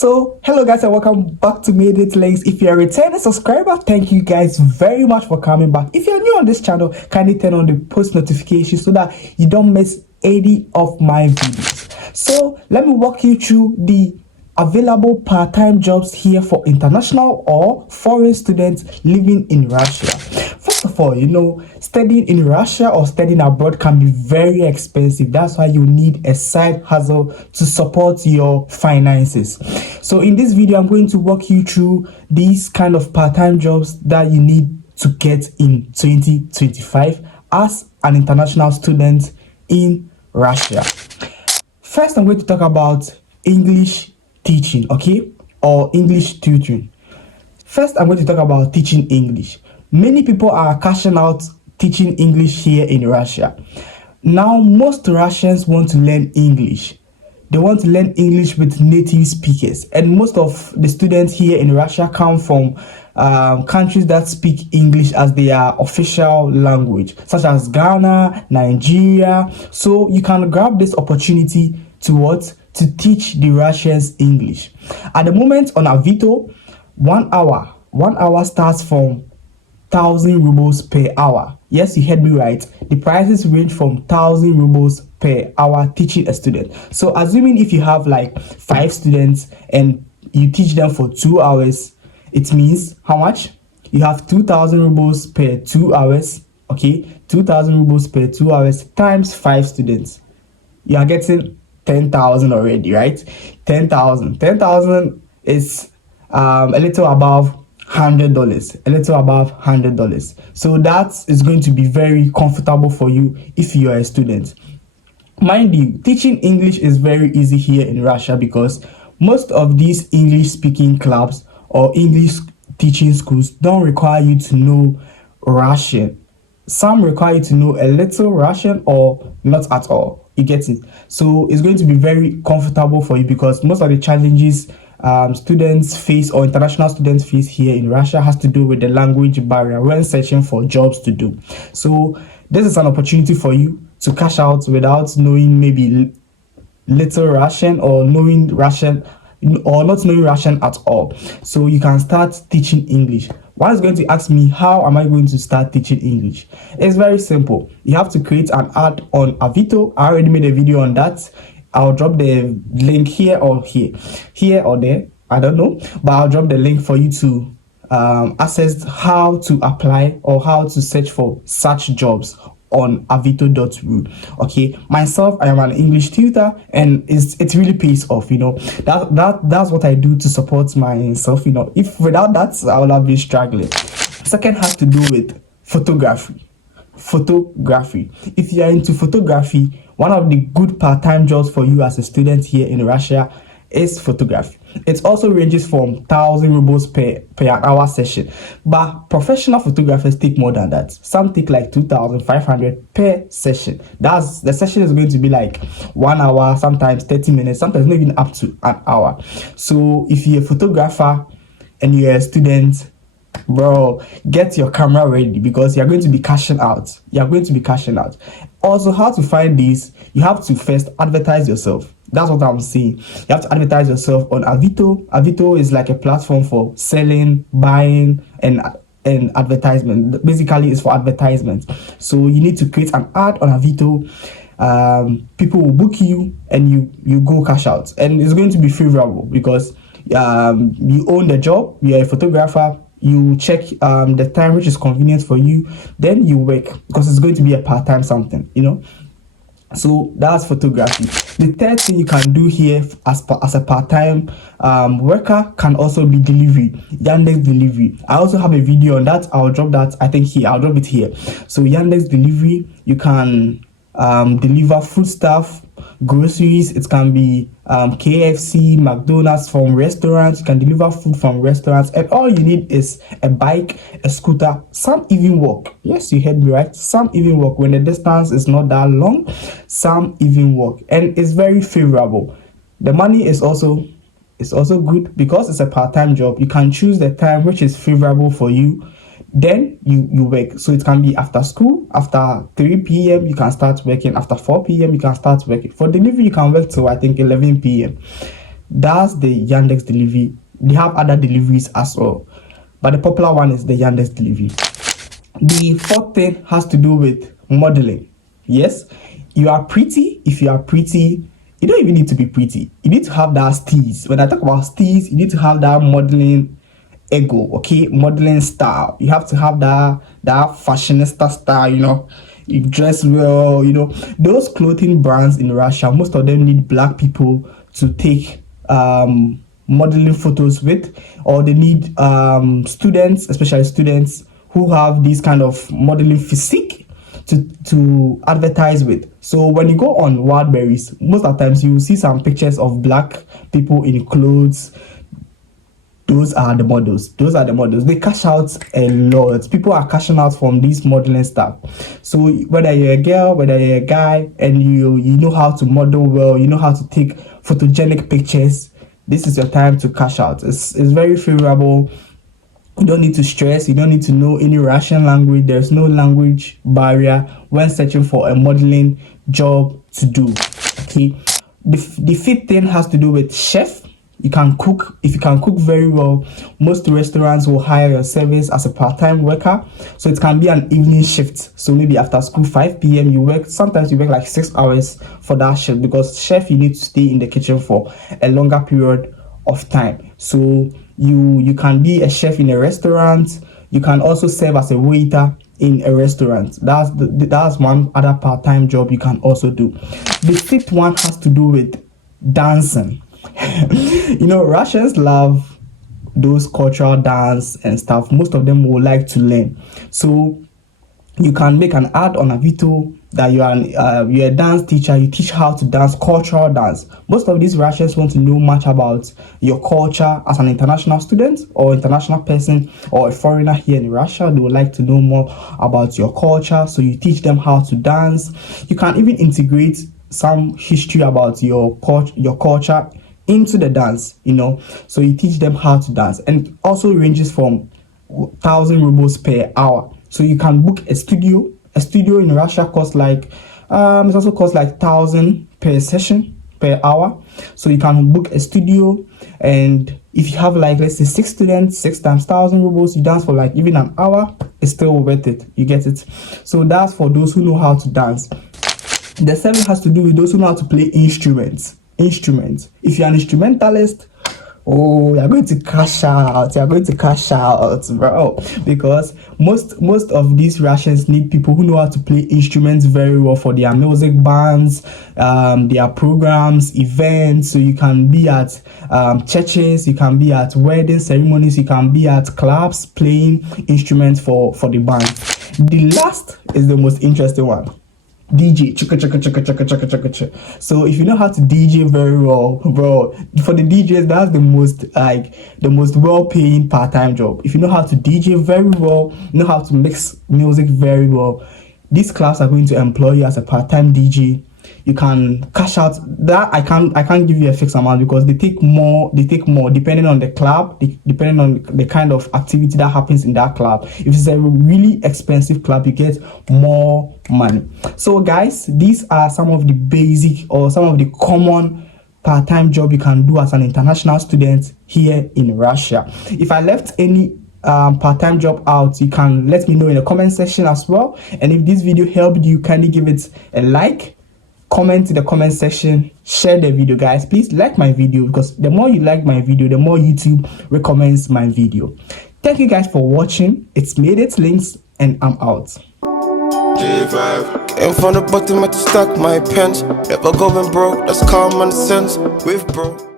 So, hello guys and welcome back to Made It Links. If you're a returning subscriber, thank you guys very much for coming back. If you're new on this channel, kindly turn on the post notifications so that you don't miss any of my videos. So, let me walk you through the available part-time jobs here for international or foreign students living in Russia. First of all, studying in Russia or studying abroad can be very expensive. That's why you need a side hustle to support your finances. So in this video, I'm going to walk you through these kind of part-time jobs that you need to get in 2025 as an international student in Russia. First, I'm going to talk about English teaching, okay, or English tutoring. First, I'm going to talk about teaching English. Many people are cashing out teaching English here in Russia. Now, most Russians want to learn English. They want to learn English with native speakers, and most of the students here in Russia come from countries that speak English as their official language, such as Ghana, Nigeria. So you can grab this opportunity to teach the Russians English. At the moment on Avito, 1 hour starts from 1,000 rubles per hour. Yes, you heard me right. The prices range from 1,000 rubles per hour teaching a student. So assuming if you have like 5 students and you teach them for 2 hours, it means how much? You have 2,000 rubles per 2 hours. Okay, 2,000 rubles per 2 hours times 5 students. You are getting 10,000 already, right? 10,000 is a little above $100, a little above $100. So that is going to be very comfortable for you if you are a student. Mind you, teaching English is very easy here in Russia because most of these English speaking clubs or English teaching schools don't require you to know Russian. Some require you to know a little Russian or not at all. You get it? So it's going to be very comfortable for you because most of the challenges students face or international students face here in Russia has to do with the language barrier when searching for jobs to do. So this is an opportunity for you to cash out without knowing maybe little Russian or knowing Russian or not knowing Russian at all. So you can start teaching English. One is going to ask me, how am I going to start teaching English? It's very simple. You have to create an ad on Avito. I already made a video on that. I'll drop the link here or there. I don't know, but I'll drop the link for you to access how to apply or how to search for such jobs on avito.ru. Okay, myself, I am an English tutor, and it really pays off. That's what I do to support myself. If without that, I would have been struggling. Second has to do with photography. If you are into photography, one of the good part-time jobs for you as a student here in Russia is photography. It also ranges from 1,000 rubles per hour session, but professional photographers take more than that. Some take like 2,500 per session. The session is going to be like 1 hour, sometimes 30 minutes, sometimes not even up to an hour. So if you're a photographer and you're a student, bro, get your camera ready because you're going to be cashing out. Also, how to find these? You have to first advertise yourself. That's what I'm saying. You have to advertise yourself on Avito. Avito is like a platform for selling, buying, and advertisement. Basically, it's for advertisement. So you need to create an ad on Avito. People will book you, and you go cash out, and it's going to be favorable because you own the job. You're a photographer. You check the time which is convenient for you, then you work because it's going to be a part-time something. So that's photography. The third thing you can do here as a part-time worker can also be delivery, Yandex delivery. I also have a video on that. I'll drop that, I think here. I'll drop it here. So Yandex delivery, you can deliver food stuff, groceries. It can be KFC, McDonald's, from restaurants. You can deliver food from restaurants, and all you need is a bike, a scooter. Some even walk. Yes, you heard me right. Some even walk when the distance is not that long. Some even walk, and it's very favorable. The money is also good because it's a part-time job. You can choose the time which is favorable for you. Then you work. So it can be after school, after 3 p.m. you can start working, after 4 p.m. you can start working. For delivery, you can work till I think 11 p.m. That's the Yandex delivery. They have other deliveries as well, but the popular one is the Yandex delivery. The fourth thing has to do with modeling. Yes, you are pretty. If you are pretty, you don't even need to be pretty. You need to have that steez. When I talk about steez, you need to have that modeling ego, okay? Modeling style. You have to have that fashionista style, you know. You dress well, you know. Those clothing brands in Russia, most of them need black people to take modeling photos with, or they need students, especially students who have this kind of modeling physique to advertise with. So when you go on Wildberries, most of the times you will see some pictures of black people in clothes. Those are the models. They cash out a lot. People are cashing out from this modeling stuff. So whether you're a girl, whether you're a guy, and you know how to model well, you know how to take photogenic pictures, this is your time to cash out. It's very favorable. You don't need to stress. You don't need to know any Russian language. There's no language barrier when searching for a modeling job to do. Okay. The fifth thing has to do with chef. You can cook. If you can cook very well, most restaurants will hire your service as a part-time worker. So it can be an evening shift. So maybe after school, 5 p.m. you work. Sometimes you work like 6 hours for that shift, because chef, you need to stay in the kitchen for a longer period of time. So you can be a chef in a restaurant. You can also serve as a waiter in a restaurant. That's one other part-time job you can also do. The fifth one has to do with dancing. You know, Russians love those cultural dance and stuff. Most of them would like to learn. So you can make an ad on Avito that you're a dance teacher. You teach how to dance, cultural dance. Most of these Russians want to know much about your culture as an international student or international person or a foreigner here in Russia. They would like to know more about your culture. So you teach them how to dance. You can even integrate some history about your culture into the dance, you know. So you teach them how to dance, and it also ranges from 1,000 rubles per hour. So you can book a studio. A studio in Russia costs like it also costs like 1,000 per session per hour. So you can book a studio, and if you have like, let's say 6 students, 6 times 1,000 rubles, you dance for like even an hour, it's still worth it. You get it? So that's for those who know how to dance. The 7 has to do with those who know how to play instruments. If you're an instrumentalist, oh, you're going to cash out, bro, because most of these Russians need people who know how to play instruments very well for their music bands, their programs, events. So you can be at churches, you can be at wedding ceremonies, you can be at clubs playing instruments for the band. The last is the most interesting one. DJ. So if you know how to DJ very well, bro, for the DJs, that's the most well-paying part-time job. If you know how to DJ very well, you know how to mix music very well, these clubs are going to employ you as a part-time DJ. You can cash out that. I can't give you a fixed amount, because they take more depending on the club, depending on the kind of activity that happens in that club. If it's a really expensive club, you get more money. So guys, these are some of the basic or some of the common part-time job you can do as an international student here in Russia. If I left any part-time job out, you can let me know in the comment section as well. And if this video helped you, kindly give it a like, comment in the comment section, share the video. Guys, please like my video, because the more you like my video, the more YouTube recommends my video. Thank you guys for watching. It's Made It Links, and I'm out. G5 came from the bottom, I had to stack my pens. Never going broke, that's common sense with bro.